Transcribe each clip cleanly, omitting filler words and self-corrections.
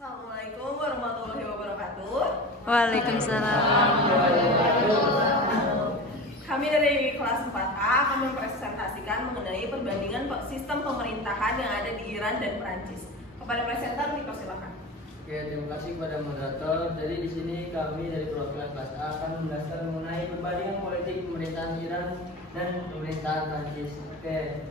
Assalamualaikum warahmatullahi wabarakatuh. Waalaikumsalam. Kami dari kelas 4A akan mempresentasikan mengenai perbandingan sistem pemerintahan yang ada di Iran dan Perancis. Kepada presenter dipersilakan. Oke, terima kasih kepada moderator. Jadi di sini kami dari perwakilan kelas A akan menjelaskan mengenai perbandingan politik pemerintahan Iran dan pemerintahan Prancis. Oke.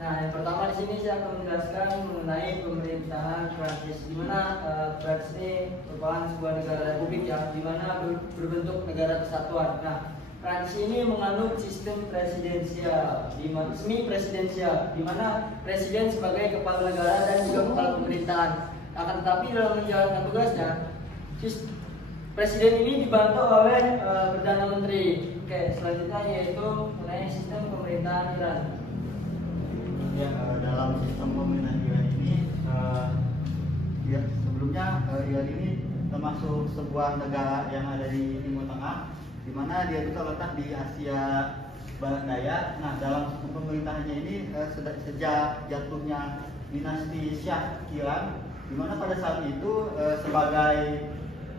Nah, yang pertama di sini saya akan menjelaskan mengenai pemerintahan Prancis. Di mana Prancis ini merupakan sebuah negara republik ya, di mana berbentuk negara kesatuan. Nah, Prancis ini menganut sistem presidensial, semi presidensial, di mana presiden sebagai kepala negara dan juga kepala pemerintahan. Akan tetapi dalam menjalankan tugasnya, presiden ini dibantu oleh perdana menteri. Oke, selanjutnya yaitu mengenai sistem pemerintahan Iran. Ya, dalam sistem pemerintahan Iran ini, ya, sebelumnya Iran ini termasuk sebuah negara yang ada di Timur Tengah, di mana dia itu terletak di Asia Barat Daya. Nah, dalam sistem pemerintahannya ini sejak jatuhnya dinasti Shah Iran, di mana pada saat itu sebagai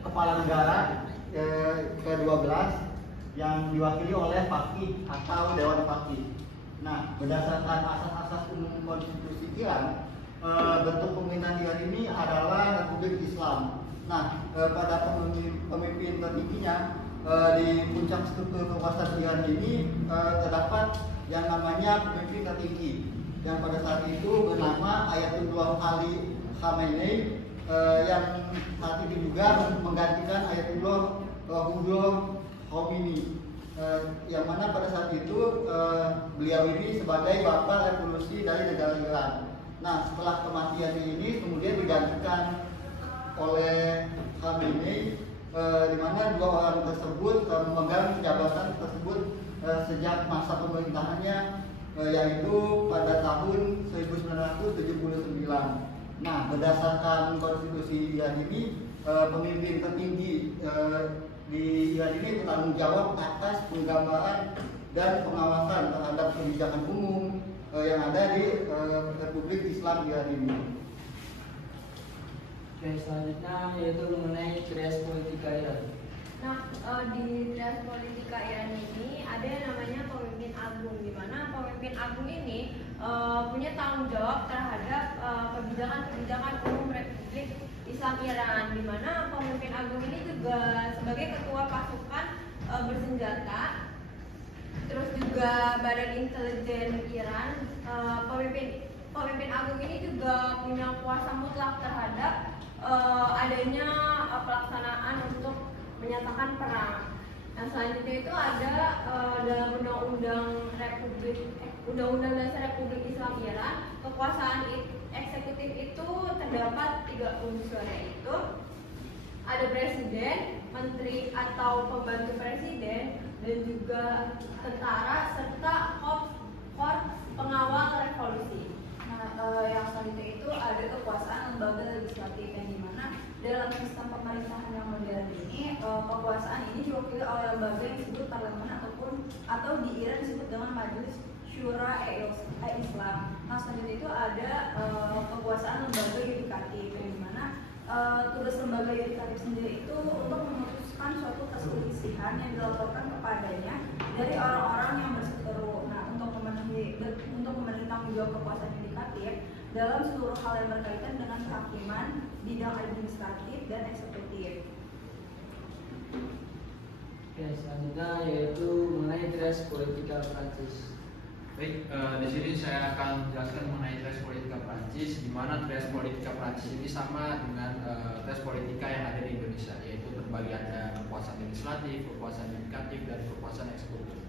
kepala negara ke-12 yang diwakili oleh Faqih atau Dewan Faqih. Nah, berdasarkan asas-asas umum konstitusi Iran, bentuk pemerintahan Iran ini adalah Republik Islam. Nah, pada pemimpin tertingginya di puncak struktur kekuasaan Iran ini terdapat yang namanya pemimpin tertinggi yang pada saat itu bernama Ayatullah Ali Khamenei, yang saat ini juga menggantikan Ayatullah Ruhollah Khomeini, yang mana pada saat itu beliau ini sebagai bapak revolusi dari negara Iran. Nah, setelah kematian ini kemudian digantikan oleh Khamenei, di mana dua orang tersebut memegang jabatan tersebut sejak masa pemerintahannya, yaitu pada tahun 1979. Nah, berdasarkan konstitusi Iran ini, pemimpin tertinggi di Iran ini bertanggung jawab atas penggambaran dan pengawasan terhadap kebijakan umum yang ada di Republik Islam Iran ini. Oke, selanjutnya yaitu mengenai trias politika Iran. Nah, di trias politika Iran ini ada yang namanya pemimpin agung, di mana pemimpin agung ini punya tanggung jawab terhadap kebijakan-kebijakan umum Republik Islam Iran, di mana pemimpin agung ini juga sebagai ketua pasukan bersenjata, terus juga Badan Intelijen Iran. Pemimpin agung ini juga punya kuasa mutlak terhadap adanya pelaksanaan untuk menyatakan perang. Nah, selanjutnya itu ada dalam Undang-Undang Dasar Republik Islam Iran, kekuasaan eksekutif itu terdapat 3 unsur, yaitu ada presiden, menteri atau pembantu presiden, dan juga tentara serta korps pengawal revolusi. Nah, yang selanjutnya itu ada kekuasaan lembaga legislatif, yang dimana dalam sistem pemerintahan yang modern ini kekuasaan ini diwakili oleh lembaga yang disebut parlemen atau di Iran disebut dengan Majelis Syura Islam. Nah, selanjutnya itu ada kekuasaan lembaga yudikatif, yang dimana tugas lembaga yudikatif sendiri itu untuk memutuskan suatu perselisihan yang dilaporkan kepadanya dari orang-orang yang berseteru. Nah, untuk memenuhi tanggung jawab kekuasaan yudikatif dalam seluruh hal yang berkaitan dengan kehakiman, bidang administratif dan eksekutif. Oke, selanjutnya yaitu mengenai trias politika Prancis. Baik, di sini saya akan menjelaskan mengenai trias politika Prancis, di mana trias politika Prancis ini sama dengan trias politika yang ada di Indonesia, yaitu terbagi ada kekuasaan legislatif, kekuasaan yudikatif, dan kekuasaan eksekutif.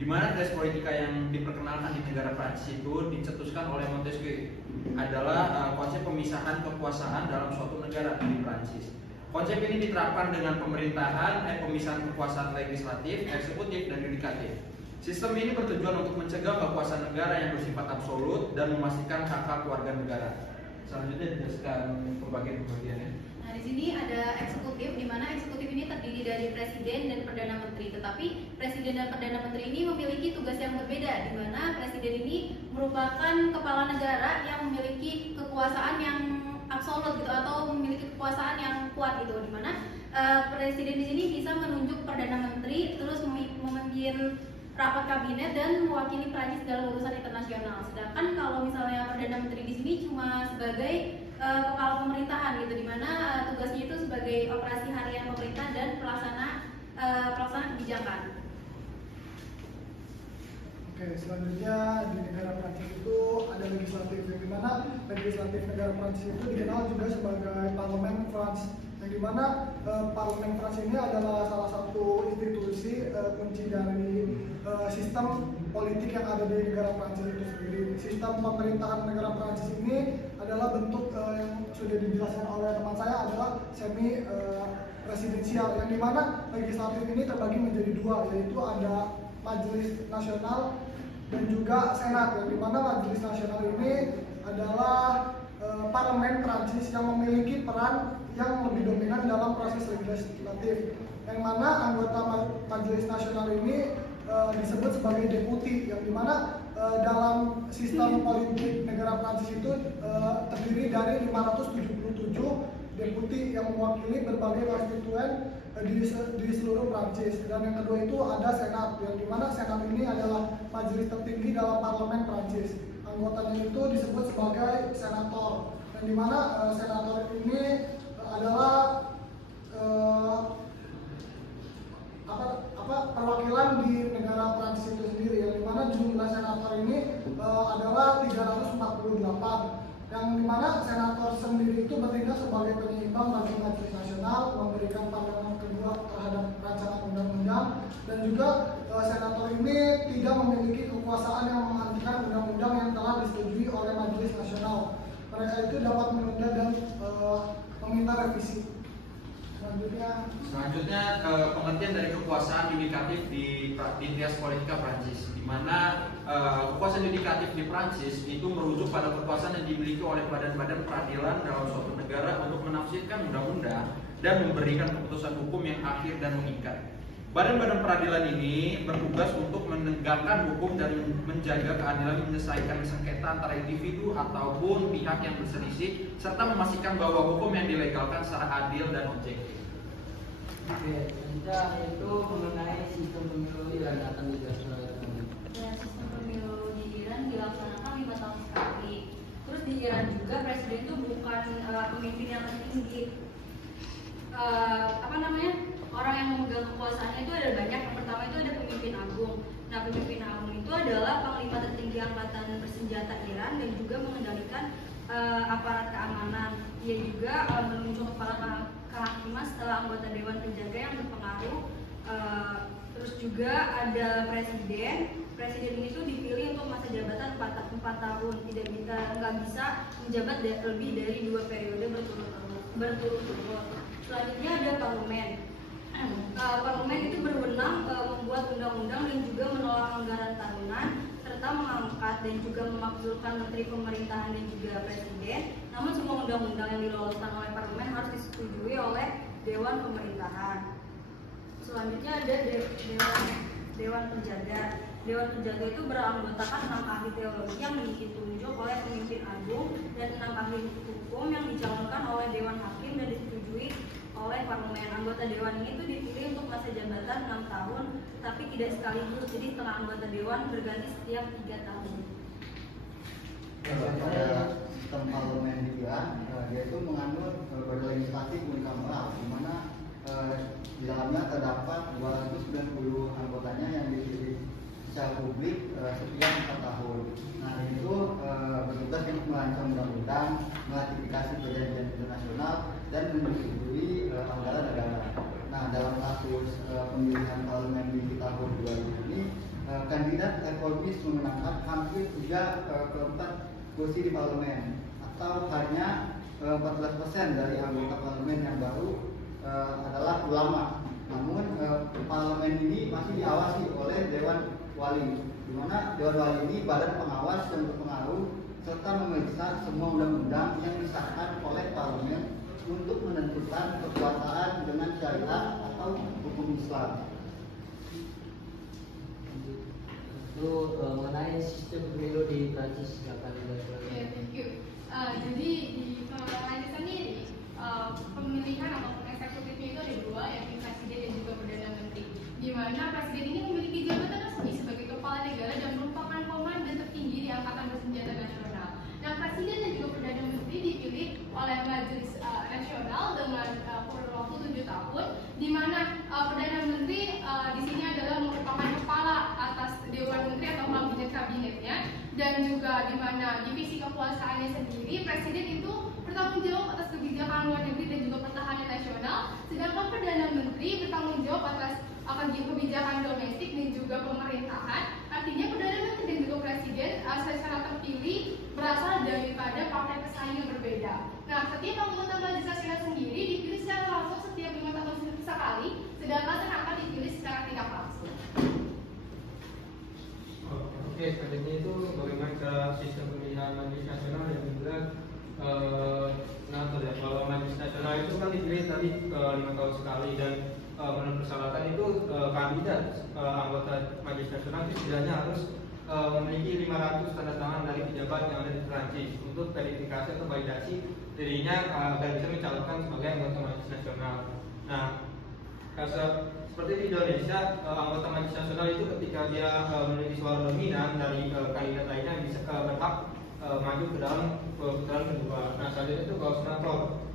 Di mana trias politika yang diperkenalkan di negara Prancis itu dicetuskan oleh Montesquieu adalah konsep pemisahan kekuasaan dalam suatu negara di Prancis. Konsep ini diterapkan dengan pemisahan kekuasaan legislatif, eksekutif, dan yudikatif. Sistem ini bertujuan untuk mencegah kekuasaan negara yang bersifat absolut dan memastikan hak-hak warga negara. Selanjutnya dijelaskan pembagian-pembagiannya. Nah, di sini ada eksekutif, di mana eksekutif ini terdiri dari presiden dan perdana menteri. Tetapi presiden dan perdana menteri ini memiliki tugas yang berbeda, di mana presiden ini merupakan kepala negara yang memiliki kekuasaan yang absolut gitu, atau memiliki kekuasaan yang kuat gitu, di mana presiden di sini bisa menunjuk perdana menteri, terus memimpin rapat kabinet dan mewakili Prancis dalam urusan internasional. Sedangkan kalau misalnya perdana menteri di sini cuma sebagai kepala pemerintahan gitu, di mana tugasnya itu sebagai operasi harian pemerintah dan pelaksana kebijakan. Oke, selanjutnya di negara Prancis itu ada legislatif, yang dimana legislatif negara Prancis itu dikenal juga sebagai Parlemen France, yang dimana Parlemen France ini adalah salah satu institusi kunci dari sistem politik yang ada di negara Prancis itu sendiri. Sistem pemerintahan negara Prancis ini adalah bentuk yang sudah dijelaskan oleh teman saya adalah semi presidensial, yang dimana legislatif ini terbagi menjadi dua, yaitu ada Majelis Nasional dan juga Senat, yang dimana Majelis Nasional ini adalah parlemen Prancis yang memiliki peran yang lebih dominan dalam proses legislatif, yang mana anggota Majelis Nasional ini disebut sebagai deputi, yang dimana dalam sistem politik negara Prancis itu terdiri dari 577 deputi yang mewakili berbagai konstituen di seluruh Prancis. Dan yang kedua itu ada Senat, yang dimana Senat ini adalah majelis tertinggi dalam parlemen Prancis. Anggotanya itu disebut sebagai senator, yang dimana senator ini adalah perwakilan di negara Prancis itu sendiri, yang dimana jumlah senator ini adalah 348. Yang dimana senator sendiri itu bertindak sebagai penyeimbang bagi Majelis Nasional, memberikan pandangan kedua terhadap rancangan undang-undang, dan juga senator ini tidak memiliki kekuasaan yang menghentikan undang-undang yang telah disetujui oleh Majelis Nasional. Mereka itu dapat menunda dan meminta revisi. Selanjutnya pengertian dari kekuasaan yudikatif di Res Politika Prancis, di mana kekuasaan yudikatif di Prancis itu merujuk pada kekuasaan yang dimiliki oleh badan-badan peradilan dalam suatu negara untuk menafsirkan undang-undang dan memberikan keputusan hukum yang akhir dan mengikat. Badan-badan peradilan ini bertugas untuk menegakkan hukum dan menjaga keadilan, menyelesaikan sengketa antara individu ataupun pihak yang berselisih, serta memastikan bahwa hukum yang dilegalkan secara adil dan objektif. Oke, selanjutnya itu mengenai sistem pemilu Iran akan dijelaskan. Ya, sistem pemilu di Iran dilaksanakan 5 tahun sekali. Terus di Iran juga presiden itu bukan pemimpin yang tertinggi. Orang yang memegang kekuasaannya itu ada banyak. Yang pertama itu ada pemimpin agung. Nah, pemimpin agung itu adalah panglima tertinggi angkatan bersenjata Iran dan juga mengendalikan aparat keamanan. Ia juga menunjuk kepala kehakiman setelah anggota dewan penjaga yang berpengaruh. Terus juga ada presiden. Presiden ini tuh dipilih untuk masa jabatan 4 tahun, nggak bisa menjabat lebih dari 2 periode berturut-turut. Selanjutnya ada parlemen. Parlemen itu berwenang membuat undang-undang dan juga menolak anggaran tahunan, serta mengangkat dan juga memakzulkan menteri pemerintahan dan juga presiden. Namun semua undang-undang yang diloloskan oleh parlemen harus disetujui oleh dewan pemerintahan. Selanjutnya ada dewan penjaga. Dewan penjaga itu beranggotakan 6 ahli teologi yang ditunjuk oleh pemimpin agung dan 6 ahli hukum yang dicalonkan oleh dewan hakim dan disetujui oleh parlemen. Anggota dewan ini tuh dipilih untuk masa jabatan 6 tahun, tapi tidak sekaligus. Jadi setengah anggota dewan berganti setiap 3 tahun. Pada sistem parlemen di Iran, dia itu mengandung berlegislatif unikameral, di mana di dalamnya terdapat 290 anggotanya yang dipilih secara publik setiap 4 tahun. Nah, itu bertugas untuk merancang undang-undang, meratifikasi perjanjian internasional, dan menyetujui anggaran negara. Nah, dalam kasus pemilihan parlemen di tahun 2000 ini, kandidat reformis memenangkan hampir 3/4 kursi di parlemen, atau hanya 14% dari anggota parlemen yang baru adalah ulama. Namun parlemen ini masih diawasi oleh Dewan Wali, di mana Dewan Wali ini badan pengawas dan berpengaruh serta memeriksa semua undang-undang yang disahkan oleh parlemen untuk menentukan kekuasaan dengan syariat atau hukum Islam. Itu mengenai sistem pemilu di Prancis akan dijelaskan. Thank you. Jadi di lanjutan nih kekuasaannya sendiri, Presiden itu bertanggung jawab atas kebijakan luar negeri dan juga pertahanan nasional, sedangkan Perdana Menteri bertanggung jawab atas kebijakan domestik dan juga pemerintahan. Artinya Perdana Menteri dan juga Presiden secara terpilih berasal daripada partai pesaing yang berbeda. Nah, setiap anggota Majelis Nasional sendiri dipilih secara langsung setiap 5 tahun sekali, sedangkan akan dipilih secara tidak langsung. Oke, selanjutnya itu bagaimana cara sistem pemilihan Majelis Nasional dan juga senator ya. Kalau Majelis Nasional itu kan dipilih tadi 5 tahun sekali dan menurut persyaratan itu kandidat anggota Majelis Nasional itu setidaknya harus memiliki 500 tanda tangan dari pejabat yang ada di Perancis untuk verifikasi atau validasi dirinya agar bisa mencalonkan sebagai anggota Majelis Nasional. Nah, seperti di Indonesia, anggota Majelis Nasional itu ketika dia memiliki suara dominan dari kandidat lainnya bisa berhak maju ke dalam putaran kedua. Nah, selanjutnya itu kalau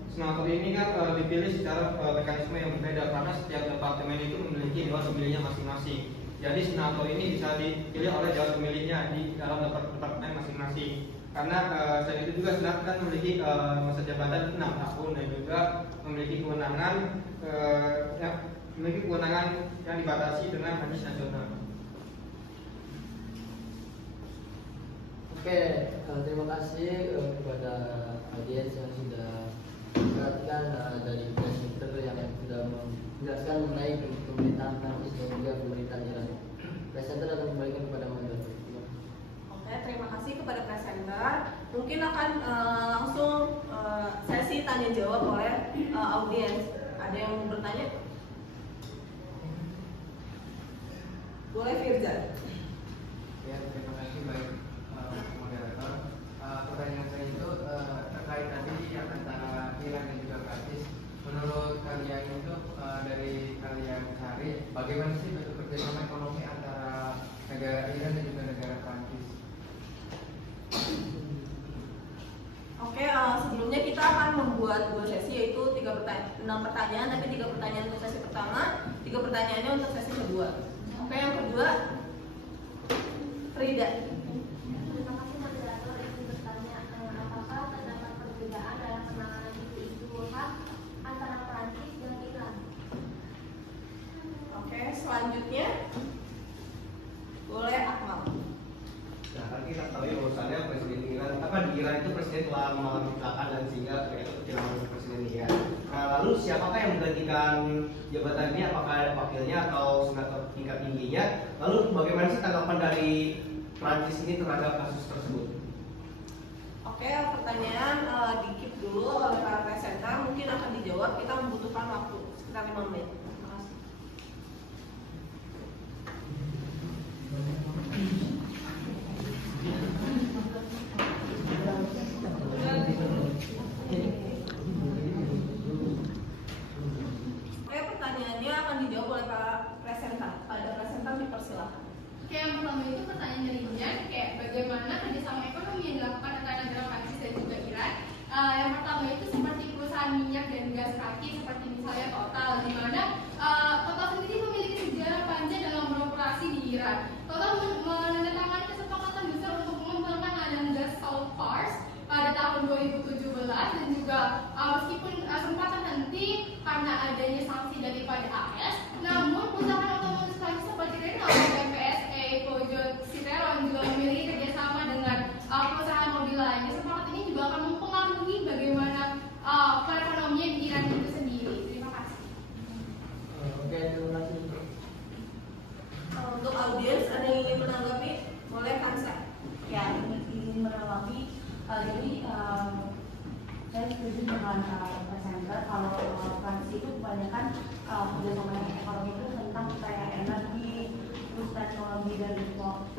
senator ini kan dipilih secara mekanisme yang berbeda karena setiap departemen itu memiliki dewan pemilihnya masing-masing. Jadi senator ini bisa dipilih oleh dewan pemilihnya di dalam departemen masing-masing. Karena selain itu juga senator kan memiliki masa jabatan 6 tahun dan juga memiliki kewenangan yang dibatasi dengan Majelis Nasional. Oke, terima kasih kepada audiens yang sudah perhatikan dari presenter yang sudah menjelaskan mengenai pemerintahan Prancis dan juga pemerintahan Iran. Presenter akan kembalikan kepada moderator. Oke, terima kasih kepada presenter. Mungkin akan langsung sesi tanya jawab oleh audiens. Ada yang mau bertanya? Boleh, Firza. Ya, terima kasih baik moderator. Pertanyaan saya itu terkait tadi yang antara Iran dan juga Prancis. Menurut kalian itu dari kalian cari bagaimana sih bentuk kerjasama ekonomi antara negara Iran dan juga negara Prancis? Oke, sebelumnya kita akan membuat 2 sesi, yaitu 6 pertanyaan, tapi 3 pertanyaan untuk sesi pertama, 3 pertanyaannya untuk sesi kedua. Oke, yang kedua, Frida. Terima kasih moderator. Ingin bertanya, apakah terdapat perbedaan dalam penanganan isu hak antara Prancis dan Iran? Oke, selanjutnya boleh Akmal. Nah, kan kita tahu ya urusannya presiden Iran, apa di Iran itu presiden telah mengalami kecelakaan dan sehingga kehilangan presiden Iran. Nah, lalu siapakah yang menggantikan jabatan ini? Apakah ada wakilnya atau senator tingkat tingginya? Lalu bagaimana sih tanggapan dari Prancis ini terhadap kasus tersebut? Oke, pertanyaan dikit dulu oleh para presenter, mungkin akan dijawab. Kita membutuhkan waktu sekitar 5 menit. Terima kasih. Oke, pertanyaannya akan dijawab oleh para presenter. Pada presenter dipersilakan. Oke, yang pertama itu pertanyaan dari Nian, kayak bagaimana kerjasama ekonomi yang dilakukan antara negara Prancis dan juga Iran. Yang pertama itu seperti perusahaan minyak dan gas kaki seperti misalnya Total, di mana Total sendiri memiliki sejarah panjang dalam beroperasi di Iran. Total menandatangani kesepakatan besar untuk mengembangkan ladang gas South Pars pada tahun 2017 dan juga meskipun sempat terhenti karena adanya sanksi daripada AS, namun perusahaan otomotif Prancis seperti Renault, PSA, Peugeot, Citroën juga memiliki kerjasama dengan perusahaan mobil lainnya. Kesepakatan ini juga akan mempengaruhi bagaimana perekonomian di Iran itu sendiri. Terima kasih. Oke, terima kasih. Untuk audiens ada yang ingin menanggapi? Boleh Kansa. Ya, ingin menanggapi. Jadi saya setuju dengan presenter kalau Prancis itu kebanyakan kerjasama ekonomi itu tentang kayak energi, terus teknologi dan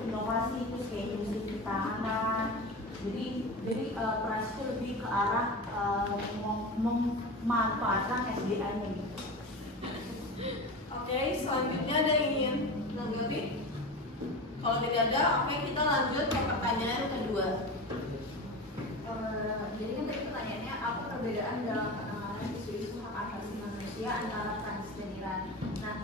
inovasi, terus kayak industri pertahanan. Jadi Prancis itu lebih ke arah memanfaatkan SDA-nya gitu. Oke, selanjutnya ada yang ingin menanggapi? Kalau tidak ada, oke kita lanjut ke pertanyaan kedua. Jadi kan tadi pertanyaannya apa perbedaan dalam penanganan isu-isu hak asasi manusia antara Prancis dan Iran. Nah,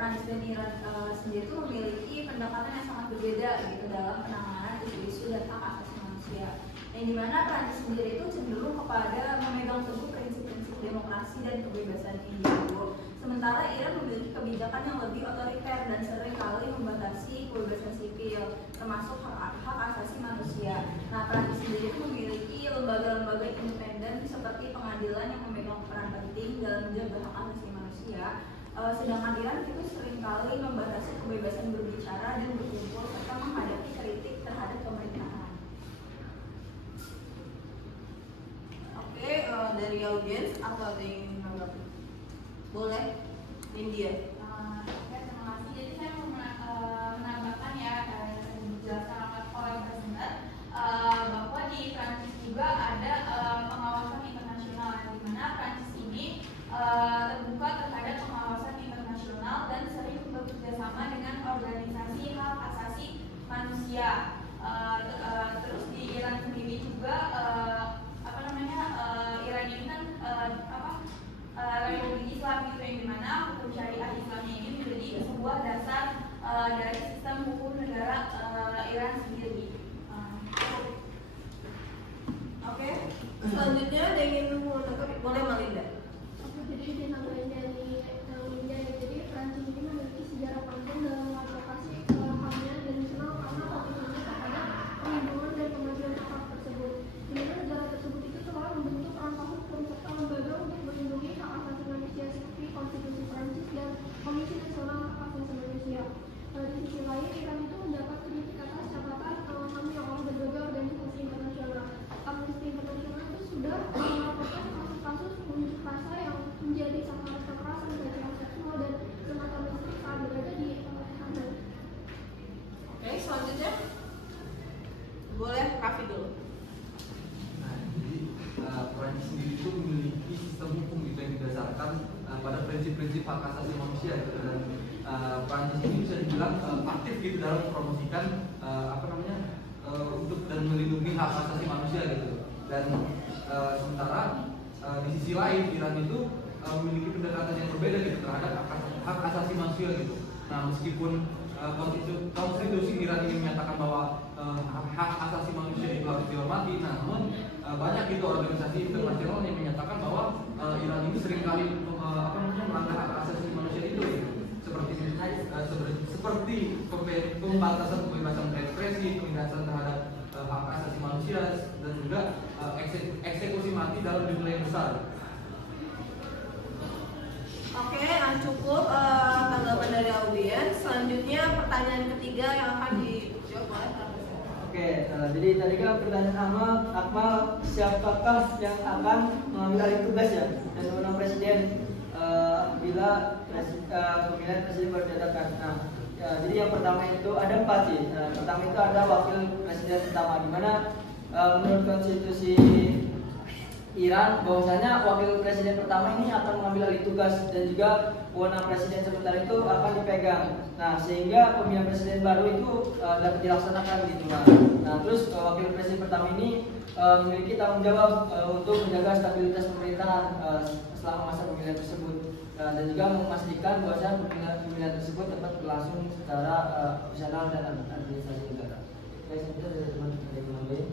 Prancis dan Iran sendiri itu memiliki pendekatan yang sangat berbeda gitu dalam penanganan isu-isu dan hak asasi manusia. yang dimana Prancis sendiri itu cenderung kepada memegang teguh prinsip-prinsip demokrasi dan kebebasan individu, sementara Iran memiliki kebijakan yang lebih otoriter dan seringkali membatasi kebebasan sipil, termasuk hak asasi manusia. Nah, Prancis sendiri itu memiliki lembaga-lembaga independen seperti pengadilan yang memegang peran penting dalam menjaga hak asasi manusia. Sedangkan Iran itu seringkali membatasi kebebasan berbicara dan berkumpul serta menghadapi kritik terhadap pemerintahan. Oke, dari audiens atau ada yang ingin menanggapi? Boleh, India. Oke, terima kasih. Jadi saya mau menambahkan ya, dijelaskan oleh presenter bahwa di Prancis juga ada pengawasan internasional, di mana Prancis ini terbuka terhadap pengawasan internasional dan sering bekerjasama dengan organisasi hak asasi manusia. Terus di Iran sendiri juga Iran ini kan Republik Islam gitu, yang dimana hukum syariah Islamnya ini menjadi sebuah dasar dari sistem hukum negara Iran sendiri. Oke, selanjutnya ada yang ingin menanggapi? Boleh, Malinda. Jadi dinamain dari India, jadi Prancis ini memiliki sejarah panjang dalam advokasi HAM-nya dan dikenal karena komitmennya terhadap perlindungan dan kemajuan hak tersebut. Di mana negara tersebut itu telah membentuk rangka hukum serta lembaga untuk melindungi hak asasi manusia seperti Konstitusi Prancis dan Komisi Nasional Hak Asasi Manusia. Di sisi lain, Iran itu mendapat kritik atas catatan HAM yang oleh berbagai organisasi internasional. Amnesty International itu sudah melaporkan kasus-kasus unjuk rasa yang menjadi sangat kekerasan pelecehan seksual dan semacam listrik saat berada di sana. Oke, selanjutnya boleh Raffi dulu. Nah, jadi Prancis sendiri itu memiliki sistem hukum gitu yang didasarkan pada prinsip-prinsip hak asasi manusia gitu. Dan Prancis ini bisa dibilang aktif gitu dalam mempromosikan untuk dan melindungi hak asasi manusia gitu. Dan sementara di sisi lain Iran itu memiliki pendekatan yang berbeda gitu terhadap hak asasi manusia gitu. Nah, meskipun konstitusi Iran ini menyatakan bahwa hak asasi manusia itu harus dihormati, namun banyak gitu organisasi internasional yang menyatakan bahwa Iran ini seringkali melanggar hak asasi manusia itu gitu. Seperti pembatasan kebebasan berekspresi, penindasan terhadap hak asasi manusia, dan juga eksekusi mati dalam jumlah yang besar. Oke, cukup tanggapan dari audiens. Selanjutnya pertanyaan ketiga yang akan dijawab oleh Profesor. Oke, jadi tadi kan pertanyaan Akmal, siapakah yang akan mengambil alih tugas ya dan memenang presiden bila pemilihan presiden baru diadakan. Nah, jadi yang pertama itu ada 4 sih. Pertama itu ada wakil presiden pertama, di mana menurut konstitusi Iran bahwasanya wakil presiden pertama ini akan mengambil alih tugas dan juga wewenang presiden sementara itu akan dipegang. Nah, sehingga pemilihan presiden baru itu dapat dilaksanakan gitu. Nah, terus wakil presiden pertama ini memiliki tanggung jawab untuk menjaga stabilitas pemerintahan selama masa pemilihan tersebut. Dan juga memastikan bahwa pemilihan tersebut dapat berlangsung secara profesional dan administrasi negara. Baik, selanjutnya dari teman-teman lain.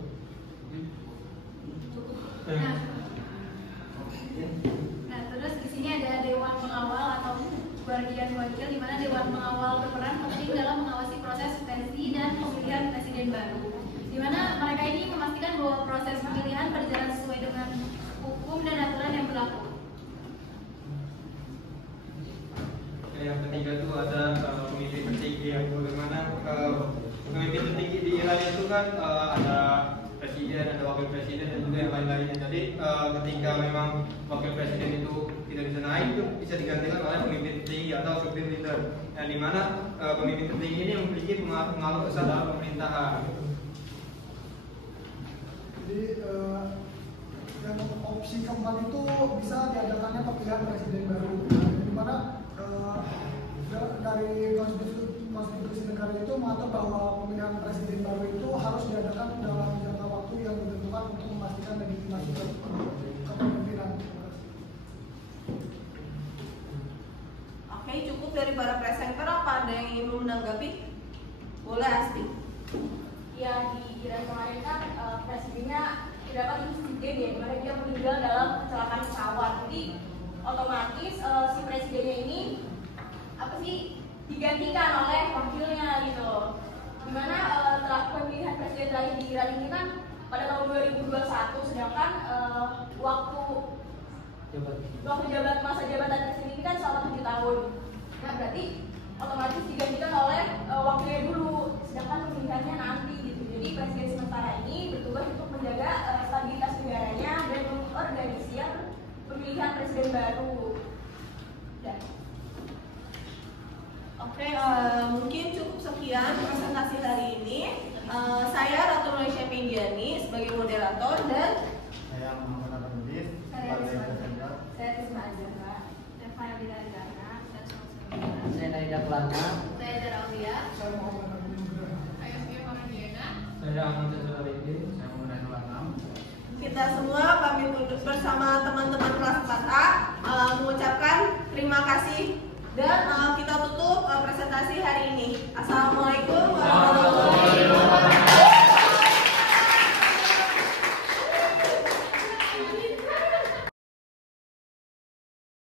Nah, terus di sini ada dewan pengawal atau guardian wakil, di mana dewan pengawal berperan penting dalam mengawasi proses suksesi dan pemilihan presiden baru. Di mana mereka ini memastikan bahwa proses pemilihan berjalan sesuai dengan hukum dan aturan yang berlaku. Yang ketiga itu ada pemimpin tertinggi, yang bagaimana pemimpin tertinggi di Iran itu kan ada presiden, ada wakil presiden dan juga yang lain-lainnya. Jadi ketika memang wakil presiden itu tidak bisa naik, itu bisa digantikan oleh pemimpin tertinggi atau supir leader. Yang dimana pemimpin tertinggi ini memiliki pengaruh besar dalam pemerintahan. Jadi yang opsi keempat itu bisa diadakannya pemilihan presiden baru, di mana dari konstitusi negara itu mengatur bahwa pemilihan presiden baru itu harus diadakan dalam jangka waktu yang ditentukan untuk memastikan legitimasi kepemimpinan. Oke, cukup dari para presenter. Apa ada yang ingin menanggapi? Boleh, Asti. Ya, di Iran kemarin kan presidennya punya terdapat insiden ya, dimana dia meninggal dalam kecelakaan pesawat. Jadi otomatis si presidennya ini digantikan oleh wakilnya gitu. Dimana pemilihan presiden terakhir di Iran ini kan pada tahun 2021, sedangkan waktu masa jabatan presiden ini kan selama 7 tahun. Nah berarti otomatis digantikan oleh wakilnya dulu, sedangkan pemilihannya nanti gitu. Jadi presiden sementara ini bertugas untuk menjaga stabilitas negaranya dan mengorganisir pemilihan presiden baru. Oke, mungkin cukup sekian presentasi hari ini. Saya Ratu Malaysia Mediani sebagai moderator dan saya Muhammad Abdul sebagai presenter. Saya Tisma Azhara, saya Fadila Azhara, Saya Naida Kelana. saya Dara Aulia, Saya Muhammad Abdul Nugraha. Saya Sofia Faradiana. Saya Ahmad Zazalidin. Saya Muhammad Anam. kita semua pamit untuk bersama teman-teman kelas 4A mengucapkan terima kasih dan kita tutup presentasi hari ini. Assalamualaikum warahmatullahi wabarakatuh.